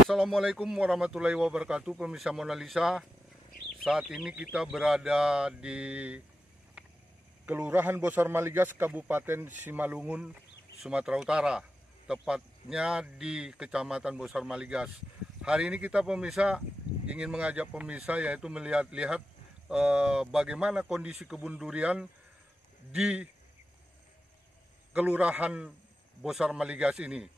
Assalamualaikum warahmatullahi wabarakatuh, pemirsa Mona Lisa. Saat ini kita berada di Kelurahan Bosar Maligas, Kabupaten Simalungun, Sumatera Utara, tepatnya di Kecamatan Bosar Maligas. Hari ini kita pemirsa ingin mengajak pemirsa yaitu melihat-lihat bagaimana kondisi kebun durian di Kelurahan Bosar Maligas ini.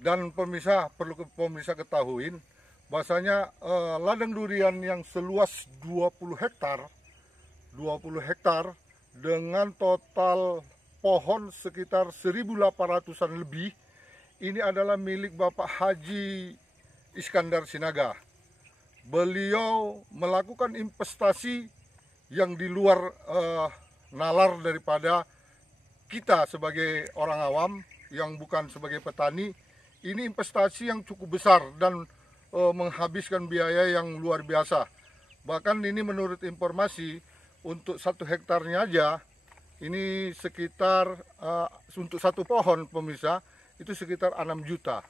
Dan pemirsa, perlu pemirsa ketahuin bahwasanya ladang durian yang seluas 20 hektar dengan total pohon sekitar 1.800-an lebih, ini adalah milik Bapak Haji Iskandar Sinaga. Beliau melakukan investasi yang di luar nalar daripada kita sebagai orang awam yang bukan sebagai petani. Ini investasi yang cukup besar dan menghabiskan biaya yang luar biasa. Bahkan ini menurut informasi untuk 1 hektarnya aja ini sekitar untuk 1 pohon pemirsa itu sekitar 6 juta.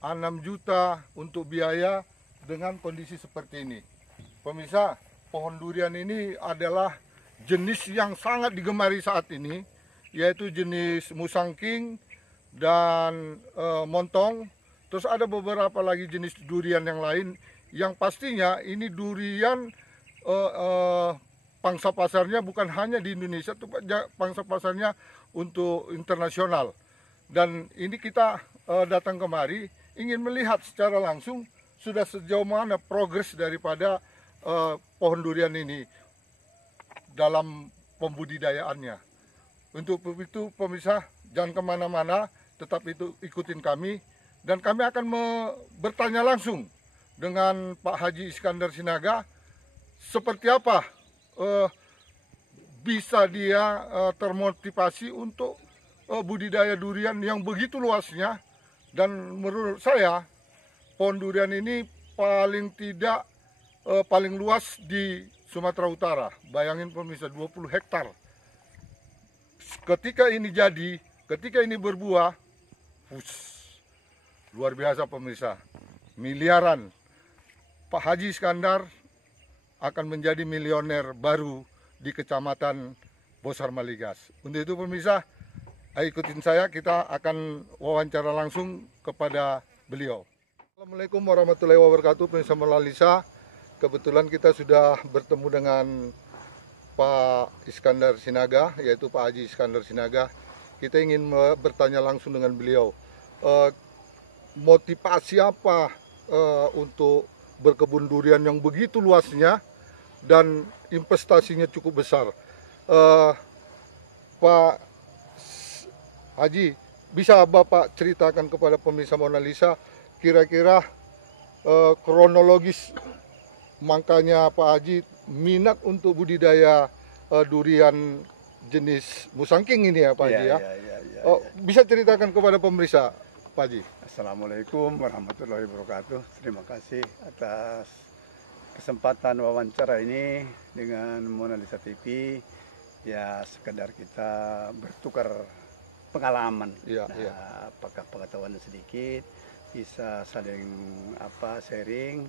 6 juta untuk biaya dengan kondisi seperti ini. Pemirsa, pohon durian ini adalah jenis yang sangat digemari saat ini, yaitu jenis musangking dan montong. Terus ada beberapa lagi jenis durian yang lain yang pastinya ini durian pangsa pasarnya bukan hanya di Indonesia, pangsa pasarnya untuk internasional. Dan ini kita datang kemari ingin melihat secara langsung sudah sejauh mana progres daripada pohon durian ini dalam pembudidayaannya. Untuk itu pemirsa, jangan kemana-mana, tetap ikutin kami. Dan kami akan bertanya langsung dengan Pak Haji Iskandar Sinaga seperti apa bisa dia termotivasi untuk budidaya durian yang begitu luasnya. Dan menurut saya pohon durian ini paling tidak paling luas di Sumatera Utara. Bayangin pemirsa, 20 hektar. Ketika ini jadi, ketika ini berbuah, luar biasa pemirsa, miliaran. Pak Haji Iskandar akan menjadi milioner baru di Kecamatan Bosar Maligas. Untuk itu pemirsa, ayo ikutin saya, kita akan wawancara langsung kepada beliau. Assalamualaikum warahmatullahi wabarakatuh, pemirsa Mona Lisa. Kebetulan kita sudah bertemu dengan Pak Iskandar Sinaga, yaitu Pak Haji Iskandar Sinaga. Kita ingin bertanya langsung dengan beliau. Motivasi apa untuk berkebun durian yang begitu luasnya dan investasinya cukup besar? Pak Haji, bisa Bapak ceritakan kepada pemirsa Mona Lisa kira-kira kronologis makanya Pak Haji minat untuk budidaya durian jenis musangking ini ya Pak Haji ya? Bisa ceritakan kepada pemirsa Pak Haji. Assalamualaikum warahmatullahi wabarakatuh. Terima kasih atas kesempatan wawancara ini dengan Mona Lisa TV. Ya sekedar kita bertukar pengalaman. Apakah pengetahuan sedikit bisa saling sharing.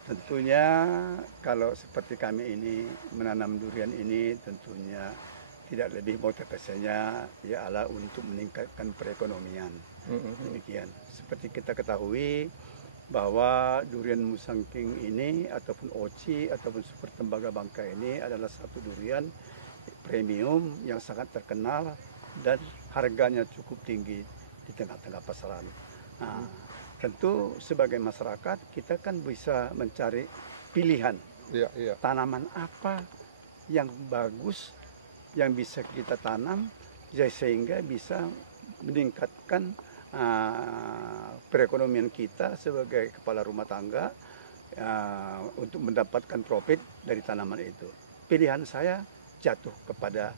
Tentunya kalau seperti kami ini menanam durian ini tentunya tidak lebih motivasinya ialah untuk meningkatkan perekonomian. Demikian. Seperti kita ketahui bahwa durian musangking ini ataupun oci ataupun super tembaga bangka ini adalah satu durian premium yang sangat terkenal dan harganya cukup tinggi di tengah-tengah pasaran. Nah, tentu sebagai masyarakat kita kan bisa mencari pilihan tanaman apa yang bagus yang bisa kita tanam sehingga bisa meningkatkan perekonomian kita sebagai kepala rumah tangga untuk mendapatkan profit dari tanaman itu. Pilihan saya jatuh kepada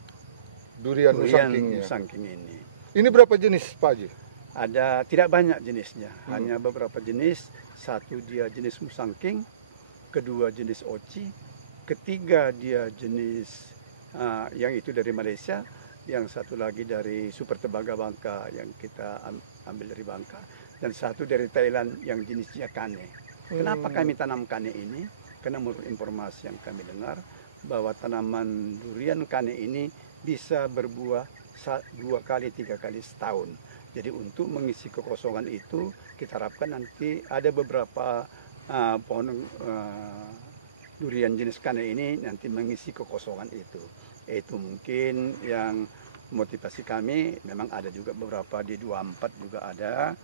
durian musangking ini. Ini berapa jenis Pak Haji? Ada tidak banyak jenisnya, hanya beberapa jenis. Satu dia jenis musangking, kedua jenis oci, ketiga dia jenis yang itu dari Malaysia, yang satu lagi dari super tembaga bangka yang kita ambil dari Bangka, dan satu dari Thailand yang jenisnya kane. Kenapa kami tanam kane ini? Karena menurut informasi yang kami dengar bahwa tanaman durian kane ini bisa berbuah 2 kali 3 kali setahun. Jadi untuk mengisi kekosongan itu kita harapkan nanti ada beberapa pohon durian jenis kane ini nanti mengisi kekosongan itu. Itu mungkin yang motivasi kami. Memang ada juga beberapa di 24 juga ada,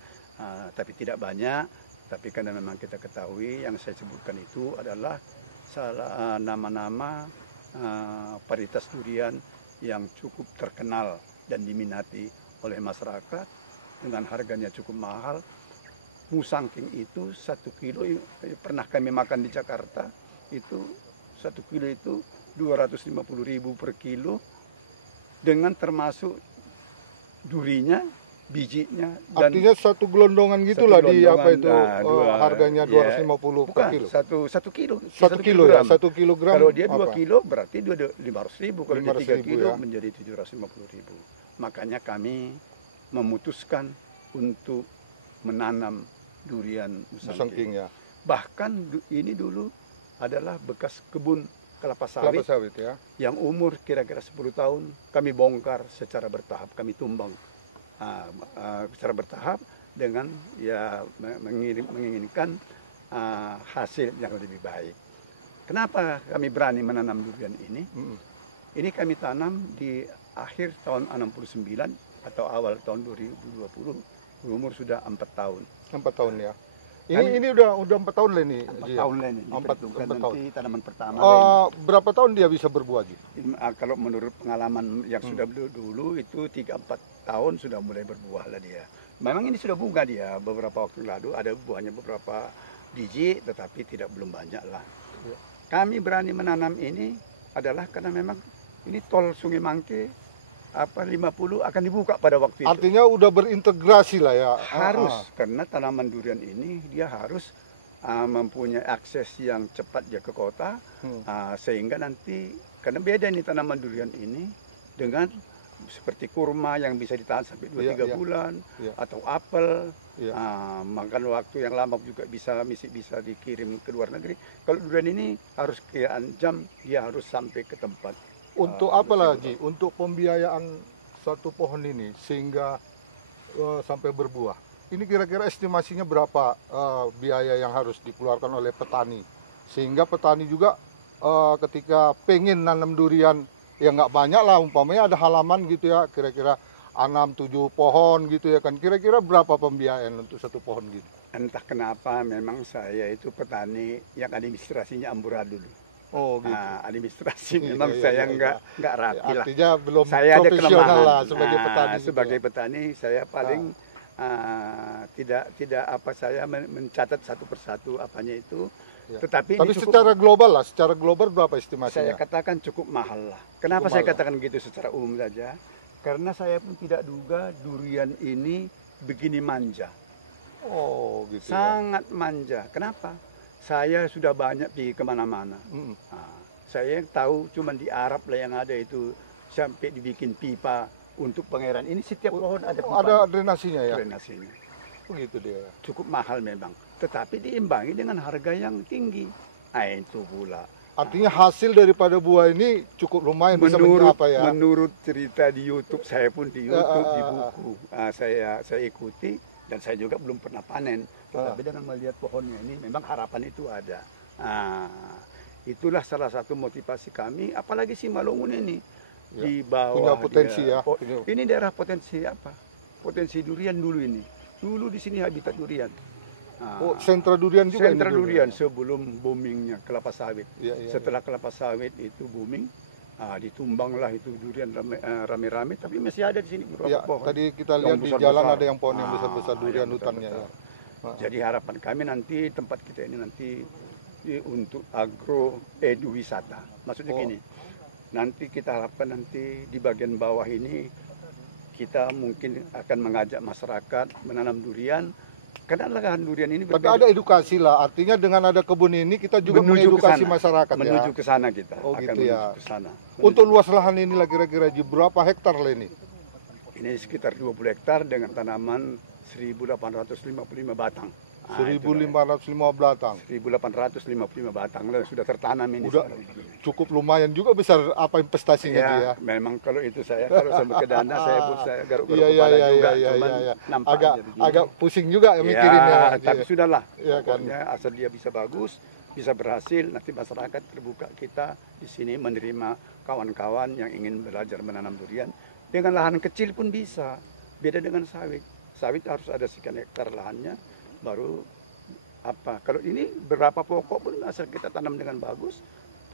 tapi tidak banyak. Tapi karena memang kita ketahui yang saya sebutkan itu adalah salah nama-nama varietas durian yang cukup terkenal dan diminati oleh masyarakat dengan harganya cukup mahal. Musangking itu 1 kilo, pernah kami makan di Jakarta, itu 1 kilo itu 250.000 per kilo, dengan termasuk durinya, bijinya. Dan artinya satu gelondongan gitulah di apa itu harganya 250 ya, per kilo. Satu kilo. 1 kilo ya, 1 kilogram. Kalau dia 2 apa? kilo berarti dia 500.000. Kalau dia 3 kilo ya, menjadi 750.000. Makanya kami memutuskan untuk menanam durian musangking. ya. Bahkan ini dulu adalah bekas kebun kelapa sawit, ya. yang umur kira-kira 10 tahun. Kami bongkar secara bertahap, kami tumbang secara bertahap dengan ya menginginkan hasil yang lebih baik. Kenapa kami berani menanam durian ini? Ini kami tanam di akhir tahun 69 atau awal tahun 2020, berumur sudah 4 tahun. 4 tahun ya. Ini udah 4 tahun lah ini. 4 tahun lah ini. 4 nanti tahun. tanaman pertama. Berapa tahun dia bisa berbuah gitu? Kalau menurut pengalaman yang sudah dulu itu 3-4 tahun sudah mulai berbuah lah dia. Memang ini sudah bunga dia beberapa waktu lalu, ada buahnya beberapa biji, tetapi belum banyak lah. Kami berani menanam ini adalah karena memang ini tol Sungai Mangke 50 akan dibuka pada waktu itu. Artinya udah berintegrasi lah ya. Harus, karena tanaman durian ini dia harus mempunyai akses yang cepat dia ke kota, sehingga nanti, karena beda nih tanaman durian ini dengan seperti kurma yang bisa ditahan sampai 2-3 bulan, atau apel, makan waktu yang lama juga bisa dikirim ke luar negeri. Kalau durian ini harus sekian jam dia harus sampai ke tempat. Untuk apa lagi? Untuk pembiayaan satu pohon ini sehingga sampai berbuah. Ini kira-kira estimasinya berapa biaya yang harus dikeluarkan oleh petani? Sehingga petani juga ketika pengen nanam durian, ya nggak banyak lah, umpamanya ada halaman gitu ya, kira-kira 6-7 pohon gitu ya kan. Kira-kira berapa pembiayaan untuk satu pohon gitu? Entah kenapa memang saya itu petani yang administrasinya amburadul. Oh gitu. Administrasi memang saya nggak rapi lah. Artinya belum saya profesional lah sebagai petani. Sebagai petani saya paling tidak saya mencatat satu persatu apanya itu. Tetapi secara global lah, secara global berapa estimasinya? Saya katakan cukup mahal lah. Kenapa saya katakan gitu secara umum saja? Karena saya pun tidak duga durian ini begini manja. Oh gitu. Sangat manja. Kenapa? Saya sudah banyak pergi kemana-mana. Saya yang tahu cuma di Arab lah yang ada itu sampai dibikin pipa untuk pengairan. Ini setiap pohon ada pipa. Ada drenasinya ya? Drenasinya. Begitu dia. Cukup mahal memang. Tetapi diimbangi dengan harga yang tinggi. Itu pula. Artinya hasil daripada buah ini cukup lumayan bisa apa ya? Menurut cerita di YouTube, saya pun di YouTube, di buku. Saya ikuti dan saya juga belum pernah panen. Tetapi dengan melihat pohonnya ini memang harapan itu ada. Itulah salah satu motivasi kami, apalagi Simalungun ini di bawah. Punya potensi ya. Ini daerah potensi apa? Potensi durian dulu ini. Dulu di sini habitat durian. Sentra durian juga. Sentra durian sebelum boomingnya kelapa sawit. Setelah kelapa sawit itu booming, ditumbanglah itu durian rame-rame, tapi masih ada di sini beberapa pohon. Tadi kita lihat di jalan ada yang pohon yang besar-besar durian hutannya. Jadi harapan kami nanti tempat kita ini nanti untuk agro wisata. Maksudnya gini, nanti kita harapkan nanti di bagian bawah ini kita mungkin akan mengajak masyarakat menanam durian. Karena lahan durian ini tapi ada edukasi lah, artinya dengan ada kebun ini kita juga mengedukasi masyarakat menuju ke sana kita. Gitu ya. Untuk luas lahan inilah kira-kira berapa hektar lah ini? Ini sekitar 20 hektar dengan tanaman 1.855 batang. 1.505 batang. 1.855 batang lah sudah tertanam ini. Udah cukup lumayan juga besar apa investasinya Ya, itu ya. memang kalau itu saya kalau sampai ke dana saya garuk-garuk Iya, kepala juga, iya, cuman iya. nampak Agak aja begini. agak pusing juga Ya, mikirinnya. tapi sudahlah. Iya kan. Pokoknya asal dia bisa bagus, bisa berhasil, nanti masyarakat terbuka kita di sini menerima kawan-kawan yang ingin belajar menanam durian dengan lahan kecil pun bisa. Beda dengan sawit. Sawit harus ada sekian hektar lahannya, baru apa? Kalau ini berapa pokok pun asal kita tanam dengan bagus,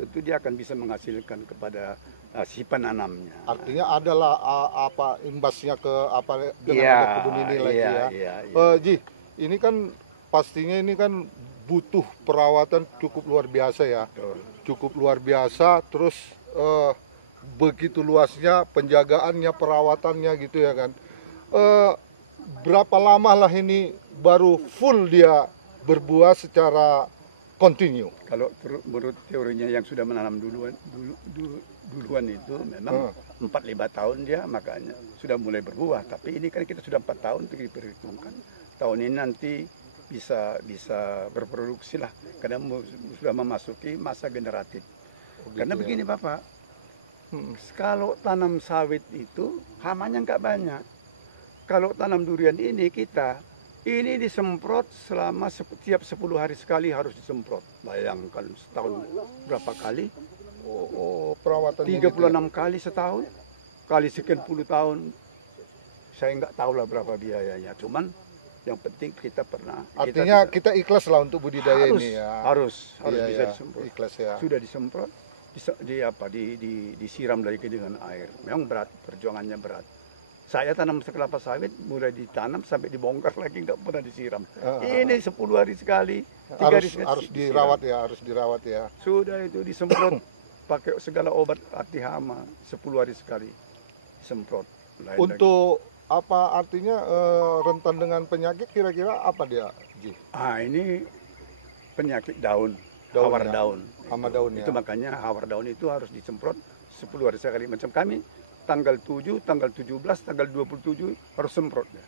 tentu dia akan bisa menghasilkan kepada si penanamnya. Artinya adalah apa imbasnya ke apa dengan Iya, ada kebun ini lagi iya, ya. iya, iya. Ji, ini kan pastinya ini kan butuh perawatan cukup luar biasa ya. Betul. Cukup luar biasa, terus begitu luasnya penjagaannya, perawatannya gitu ya kan. Berapa lama lah ini baru full dia berbuah secara kontinu? Kalau menurut teorinya yang sudah menanam duluan itu memang 4-5 tahun dia makanya sudah mulai berbuah. Tapi ini kan kita sudah 4 tahun diperhitungkan. Tahun ini nanti bisa berproduksi lah karena sudah memasuki masa generatif. Karena begini Bapak, kalau tanam sawit itu hamanya nggak banyak. Kalau tanam durian ini ini disemprot selama setiap 10 hari sekali harus disemprot. Bayangkan setahun berapa kali? Perawatannya 36 gitu ya? kali setahun, kali sekian puluh tahun. Saya nggak tahu lah berapa biayanya. Cuman yang penting kita pernah. Artinya kita ikhlas lah untuk budidaya harus, ini ya. Harus Iya, bisa iya, disemprot. ikhlas ya. Sudah disemprot, disiram lagi dengan air. Memang berat, perjuangannya berat. Saya tanam kelapa sawit mulai ditanam sampai dibongkar lagi nggak pernah disiram. Ini 10 hari sekali, 3 hari sekali. Harus dirawat ya, harus dirawat ya. Sudah itu disemprot pakai segala obat anti hama 10 hari sekali disemprot. Untuk apa artinya rentan dengan penyakit kira-kira apa dia, Ji? Ini penyakit daun, Daun hawar ya? daun. Hama daun ya. Itu makanya hawar daun itu harus disemprot 10 hari sekali. Macam kami tanggal 7, tanggal 17, tanggal 27 harus semprot ya.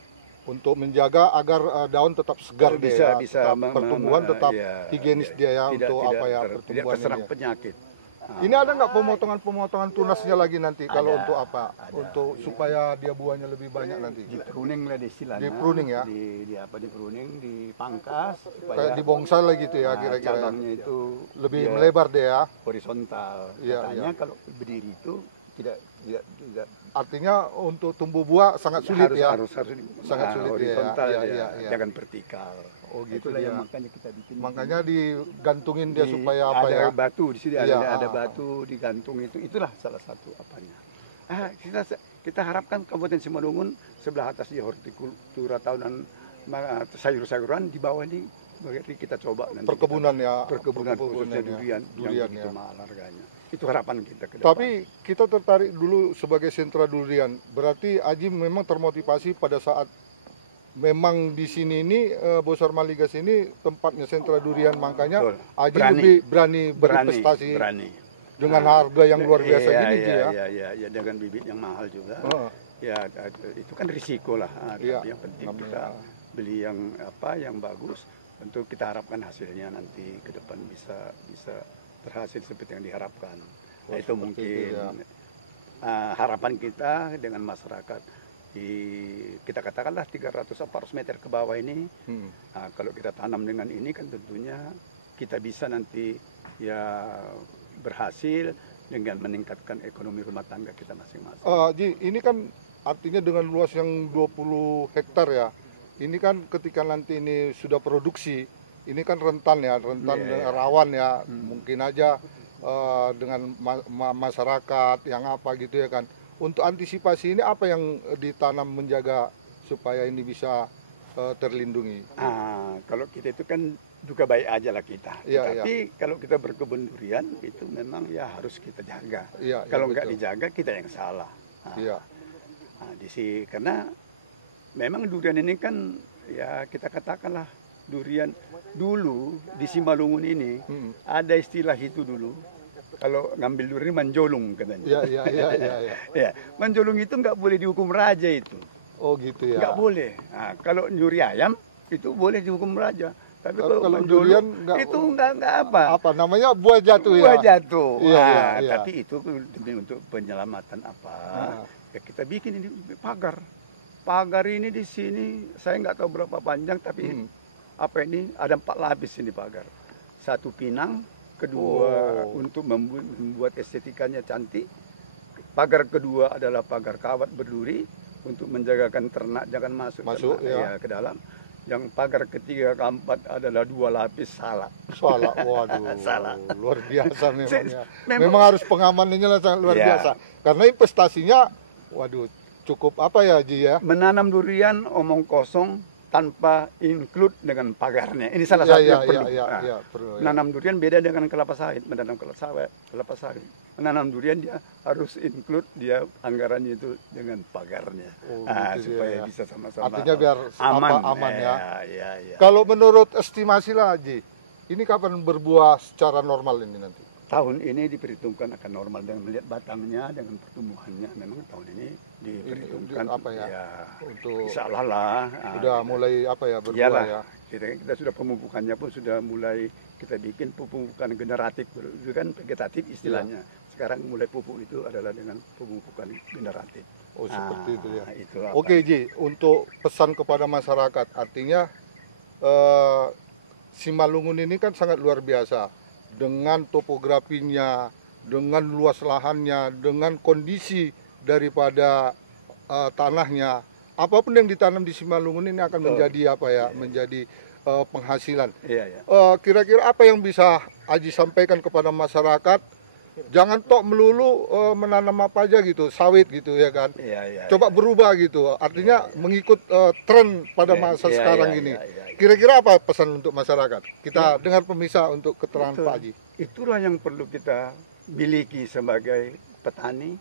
Untuk menjaga agar daun tetap segar Bisa tetap pertumbuhan tetap ya, higienis dia ya untuk apa ya tidak pertumbuhan terserang ini. Ya. penyakit. Ini ada nggak pemotongan tunasnya lagi nanti kalau Ada, untuk apa? ada. Untuk supaya dia buahnya lebih banyak nanti. Di pruning lah istilahnya. Di pruning ya? Di pruning, dipangkas supaya Kayak dibonsai lah gitu ya kira-kira. cabangnya itu Lebih dia melebar deh ya. horizontal. Iya, Katanya iya. kalau berdiri itu tidak Artinya untuk tumbuh buah sangat sulit ya. harus Sangat sulit ya. horizontal Iya, ya, iya, iya. jangan vertikal. Oh gitu Itulah ya. yang makanya kita bikin. Makanya digantungin dia supaya apa ada ya? batu di sini Iya, ada batu digantung itulah salah satu apanya. Kita harapkan Kabupaten Simalungun sebelah atas di hortikultura tahunan sayur-sayuran, di bawah ini kita coba nanti Perkebunan ya. perkebunan khususnya ya. durian yang begitu ya. mahal harganya. Itu harapan kita ke depan. Tapi kita tertarik dulu sebagai sentra durian. Berarti Aji memang termotivasi pada saat memang di sini ini Bosar Maligas ini tempatnya sentra durian, makanya Betul. Aji Berani. lebih berani berinvestasi berani. dengan harga yang luar biasa Iya, gini iya, Ji, ya. iya, dengan bibit yang mahal juga. Heeh. Ya itu kan risiko lah. Iya, Tapi yang penting namanya. kita beli yang bagus. Tentu kita harapkan hasilnya nanti ke depan bisa berhasil seperti yang diharapkan. Nah, itu seperti mungkin itu, ya. harapan kita dengan masyarakat kita katakanlah 300-400 meter ke bawah ini. Nah, kalau kita tanam dengan ini kan tentunya kita bisa nanti ya berhasil dengan meningkatkan ekonomi rumah tangga kita masing-masing. Ji, ini kan artinya dengan luas yang 20 hektar ya. Ini kan ketika nanti ini sudah produksi, ini kan rentan ya, rawan ya. Mungkin aja dengan masyarakat yang apa gitu ya kan. Untuk antisipasi ini apa yang ditanam menjaga supaya ini bisa terlindungi? Kalau kita itu kan juga baik aja lah kita. Iya, Tapi kalau kita berkebun durian itu memang ya harus kita jaga. Iya, Kalau iya, nggak betul. dijaga kita yang salah. Iya. Karena memang durian ini kan ya kita katakanlah durian dulu di Simalungun ini ada istilah itu dulu. Kalau ngambil durian manjolung katanya. Iya. Ya, manjolung itu nggak boleh dihukum raja itu. Oh gitu ya. Nggak boleh. Nah, kalau nyuri ayam itu boleh dihukum raja. Tapi Kalau kalau durian menjolok itu nggak apa. Apa namanya, buah jatuh ya? Buah jatuh. Iya, Nah, iya, iya. tapi itu demi untuk penyelamatan apa? Nah. Ya kita bikin ini pagar. Pagar ini di sini saya nggak tahu berapa panjang, tapi apa ini ada 4 lapis ini pagar. Satu pinang, kedua untuk membuat estetikanya cantik. Pagar kedua adalah pagar kawat berduri untuk menjagakan ternak jangan masuk ya. ke dalam. Yang pagar ketiga keempat adalah 2 lapis salak. Salak, waduh, Salak. luar biasa memang ya. Memang- Memang harus pengamanannya lah sangat luar Iya. biasa. Karena investasinya, waduh, cukup apa ya Ji ya? Menanam durian omong kosong tanpa include dengan pagarnya. Ini salah Iya, satu iya, yang perlu. iya, Nah, iya, perlu, ya. menanam durian beda dengan kelapa sawit. Menanam kelapa sawit. Menanam durian dia harus include dia anggarannya itu dengan pagarnya. Oh, Nah, gitu supaya dia, ya. bisa sama-sama Artinya biar aman ya. Ya. Kalau menurut estimasi lah Ji, ini kapan berbuah secara normal ini nanti? Tahun ini diperhitungkan akan normal dengan melihat batangnya dengan pertumbuhannya. Memang tahun ini diperhitungkan apa ya? Untuk insya Allah lah. sudah mulai apa ya, berbuah Iyalah, ya. kita sudah pemupukannya pun sudah mulai kita bikin pemupukan generatif, itu kan vegetatif istilahnya. Sekarang mulai pupuk itu adalah dengan pemupukan generatif. Oh seperti itu ya. Itu apa? Oke Ji, untuk pesan kepada masyarakat, artinya Simalungun ini kan sangat luar biasa dengan topografinya, dengan luas lahannya, dengan kondisi daripada tanahnya. Apapun yang ditanam di Simalungun ini akan menjadi apa ya, menjadi penghasilan. Iya. Kira-kira apa yang bisa Aji sampaikan kepada masyarakat? Jangan tok melulu menanam apa aja gitu, sawit gitu ya kan. Iya. Coba berubah gitu, artinya mengikut tren pada masa sekarang ini. Kira-kira apa pesan untuk masyarakat? Kita dengar pemirsa untuk keterangan Pak Haji. Itulah yang perlu kita miliki sebagai petani,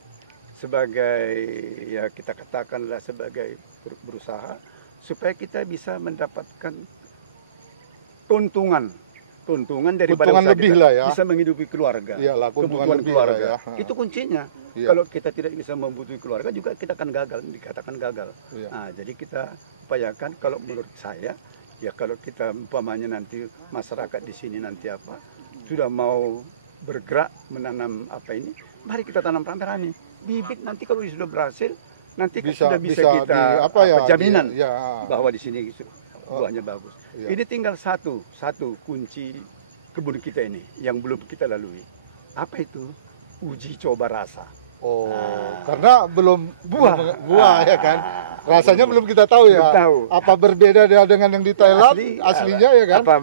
sebagai ya kita katakanlah sebagai berusaha, supaya kita bisa mendapatkan keuntungan daripada Keuntungan lebih kita lah ya. bisa menghidupi keluarga. Iyalah, keuntungan kebutuhan lebih keluarga. lah ya. Itu kuncinya. Iya. Kalau kita tidak bisa membutuhkan keluarga juga kita akan gagal, dikatakan gagal. Iya. Nah, jadi kita upayakan kalau menurut saya ya kalau kita umpamanya nanti masyarakat di sini nanti apa sudah mau bergerak menanam apa ini, mari kita tanam rame-rame. Bibit nanti kalau sudah berhasil nanti sudah bisa kita jaminan bahwa di sini buahnya bagus. Iya. Ini tinggal satu kunci kebun kita ini yang belum kita lalui. Apa itu? Uji coba rasa. Oh, karena belum buah ya kan. Rasanya belum kita tahu ya. Belum tahu. Apa berbeda dia dengan yang di Thailand aslinya ya kan? Apa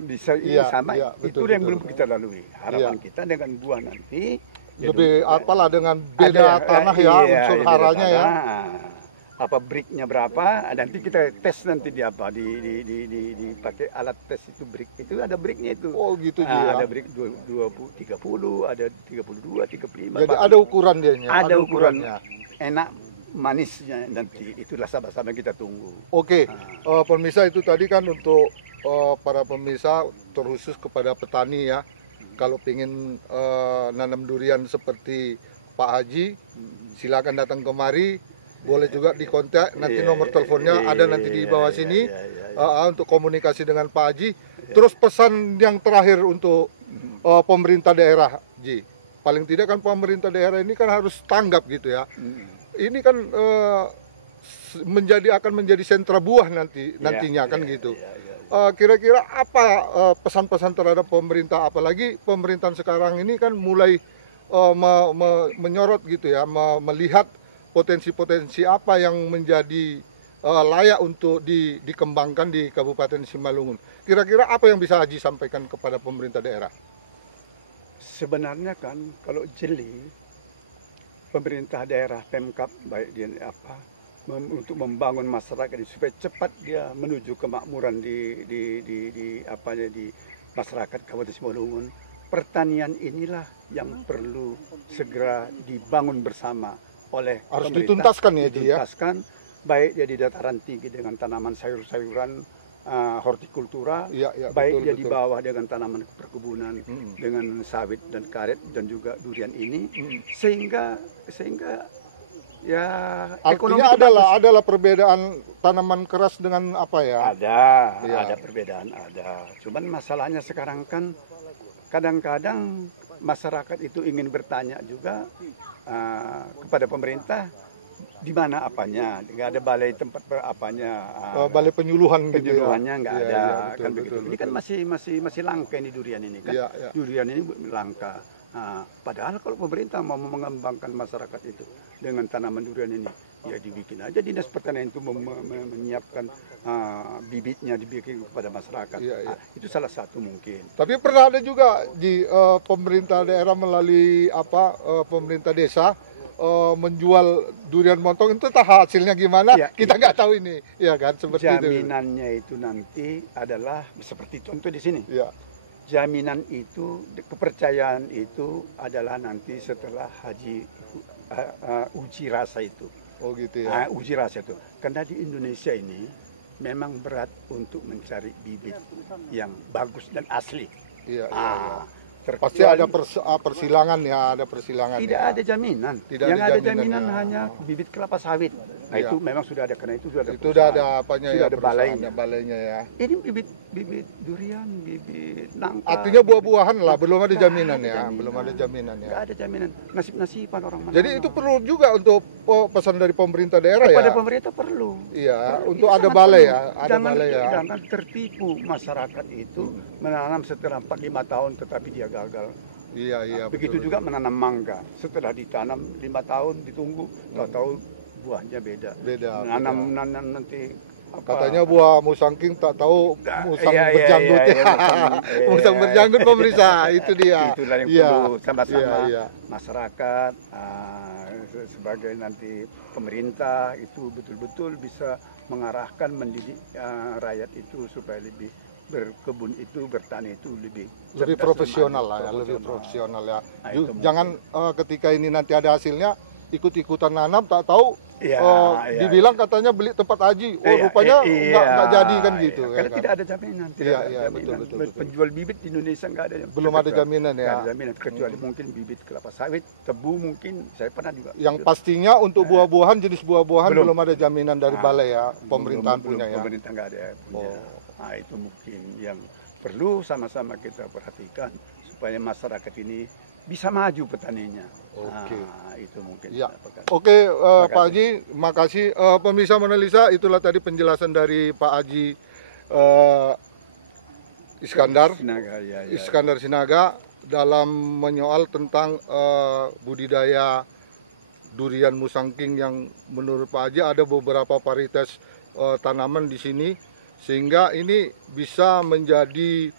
bisa sama? Iya, itu betul, yang belum kita lalui. Harapan kita dengan buah nanti lebih apalah dengan beda tanah ya, unsur haranya ya. Apa bricknya berapa? Nanti kita tes nanti di apa di pakai alat tes itu brick itu ada bricknya itu. Oh gitu dia. Ada brick 20, 30, ada 32, 35. Jadi ada ukuran dia. Ada ukurannya. Enak manisnya nanti itulah sama-sama kita tunggu. Oke, pemirsa itu tadi kan untuk para pemirsa terkhusus kepada petani ya. Kalau ingin nanam durian seperti Pak Haji, silakan datang kemari. Boleh juga dikontak, nanti nomor teleponnya ada nanti di bawah sini untuk komunikasi dengan Pak Haji. Terus pesan yang terakhir untuk pemerintah daerah, Ji. Paling tidak kan pemerintah daerah ini kan harus tanggap gitu ya. Ini kan akan menjadi sentra buah nantinya kan gitu. Kira-kira apa pesan-pesan terhadap pemerintah, apalagi pemerintahan sekarang ini kan mulai menyorot gitu ya, melihat potensi-potensi apa yang menjadi layak untuk dikembangkan di Kabupaten Simalungun. Kira-kira apa yang bisa Haji sampaikan kepada pemerintah daerah? Sebenarnya kan kalau jeli pemerintah daerah Pemkab baik dia untuk membangun masyarakat supaya cepat dia menuju kemakmuran di masyarakat Kabupaten Simalungun. Pertanian inilah yang perlu segera dibangun bersama oleh harus pemerintah. dituntaskan ya Ji ya. Dituntaskan baik dia di dataran tinggi dengan tanaman sayur-sayuran hortikultura, baik dia di bawah dengan tanaman perkebunan dengan sawit dan karet dan juga durian ini sehingga ya ekonomi Artinya itu bagus. adalah perbedaan tanaman keras dengan apa ya? Iya. Ada perbedaan, ada. Cuman masalahnya sekarang kan kadang-kadang masyarakat itu ingin bertanya juga kepada pemerintah di mana apanya, nggak ada balai tempat apanya, Balai penyuluhan gitu ya. penyuluhannya nggak Iya, ada, iya, kan betul, begitu. betul, Ini kan betul. masih langka ini durian ini kan. Iya, iya. Durian ini langka. Padahal kalau pemerintah mau mengembangkan masyarakat itu dengan tanaman durian ini, ya dibikin aja dinas pertanian itu menyiapkan bibitnya dibikin kepada masyarakat. Iya, iya. Itu salah satu mungkin. Tapi pernah ada juga di pemerintah daerah melalui pemerintah desa menjual durian montong, itu entah hasilnya gimana, Ya, kita nggak tahu ini, ya kan, seperti itu. Jaminannya itu nanti adalah seperti contoh di sini. Ya, Jaminan itu, kepercayaan itu adalah nanti setelah uji rasa itu. oh gitu ya. Uji rasa itu. Karena di Indonesia ini memang berat untuk mencari bibit yang bagus dan asli. Iya, iya, iya. Pasti Terkecuali ada persilangan ya, ada persilangan. tidak ya. ada jaminan. Tidak yang ada ada jaminan, jaminan ya. hanya bibit kelapa sawit. Nah Iya. itu memang sudah ada, karena itu sudah ada. Itu udah ada perusahaan. apanya Sudah ya, ada perusahaannya, balainya. balainya ya. Ini bibit durian, bibit nangka. Artinya buah-buahan lah, belum ada Nggak jaminan ada ya, jaminan. belum ada jaminan ya. Nggak ada jaminan. Nasib-nasiban orang mana. Jadi itu perlu juga untuk pesan dari pemerintah daerah kepada ya. pemerintah perlu. Iya, Perlu. untuk Itu ada sangat balai perlu. ya, ada balai ya. Jangan tertipu masyarakat itu menanam setelah 4-5 tahun tetapi dia gagal. Iya, iya. Begitu betul, juga menanam mangga. Setelah ditanam 5 tahun ditunggu, tahu-tahu buahnya beda. Beda, Nanam nanti apa? Katanya buah musangking tak tahu musang Iya, iya, berjanggut iya, ya. iya, Musang iya. berjanggut pemirsa, itu dia. Itulah yang Iya, perlu sama-sama iya, iya. masyarakat sebagai nanti pemerintah itu betul-betul bisa mengarahkan mendidik rakyat itu supaya lebih berkebun itu, bertani itu lebih Lebih cerdas, profesional maju, lah ya, lebih profesional ya. Nah, itu Jangan ketika ini nanti ada hasilnya ikut-ikutan nanam tak tahu Iya, iya, dibilang katanya beli tempat haji. Oh, Iya, rupanya iya, nggak jadi kan iya. gitu. Karena kan? tidak ada jaminan. Tidak Iya, ada iya, jaminan. betul, betul, betul. Penjual bibit di Indonesia nggak ada. Belum ada jaminan ya. Nggak ada jaminan, kecuali mungkin bibit kelapa sawit, tebu mungkin. Saya pernah juga. Yang pastinya untuk buah-buahan, jenis buah-buahan Belum. belum ada jaminan dari balai ya, pemerintahan belum, punya ya. Pemerintah nggak ada punya. Oh. Nah, itu mungkin yang perlu sama-sama kita perhatikan supaya masyarakat ini bisa maju petaninya. Oke. Nah, itu mungkin. Ya. Apakah- Oke, Terima Pak Haji, makasih. Pemirsa Monalisa, itulah tadi penjelasan dari Pak Haji Iskandar. Sinaga, ya, ya. Iskandar Sinaga dalam menyoal tentang budidaya durian musangking yang menurut Pak Haji ada beberapa varietas tanaman di sini, sehingga ini bisa menjadi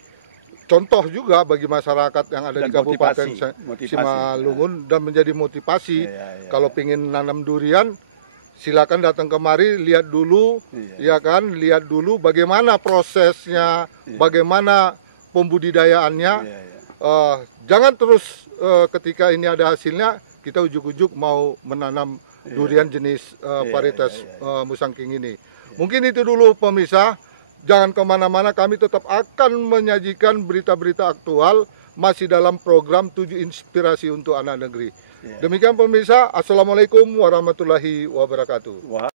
contoh juga bagi masyarakat yang ada Dan di Kabupaten motivasi. Simalungun dan menjadi motivasi. Iya, iya, Kalau ingin nanam durian, silakan datang kemari, lihat dulu, Iya. ya kan, lihat dulu bagaimana prosesnya, Iya. bagaimana pembudidayaannya. Iya, iya. Jangan terus ketika ini ada hasilnya kita ujuk-ujuk mau menanam durian jenis varietas musangking ini. Mungkin itu dulu pemirsa. Jangan kemana-mana, kami tetap akan menyajikan berita-berita aktual masih dalam program 7 Inspirasi untuk Anak Negeri. Iya. Demikian pemirsa, Assalamualaikum warahmatullahi wabarakatuh. Wah.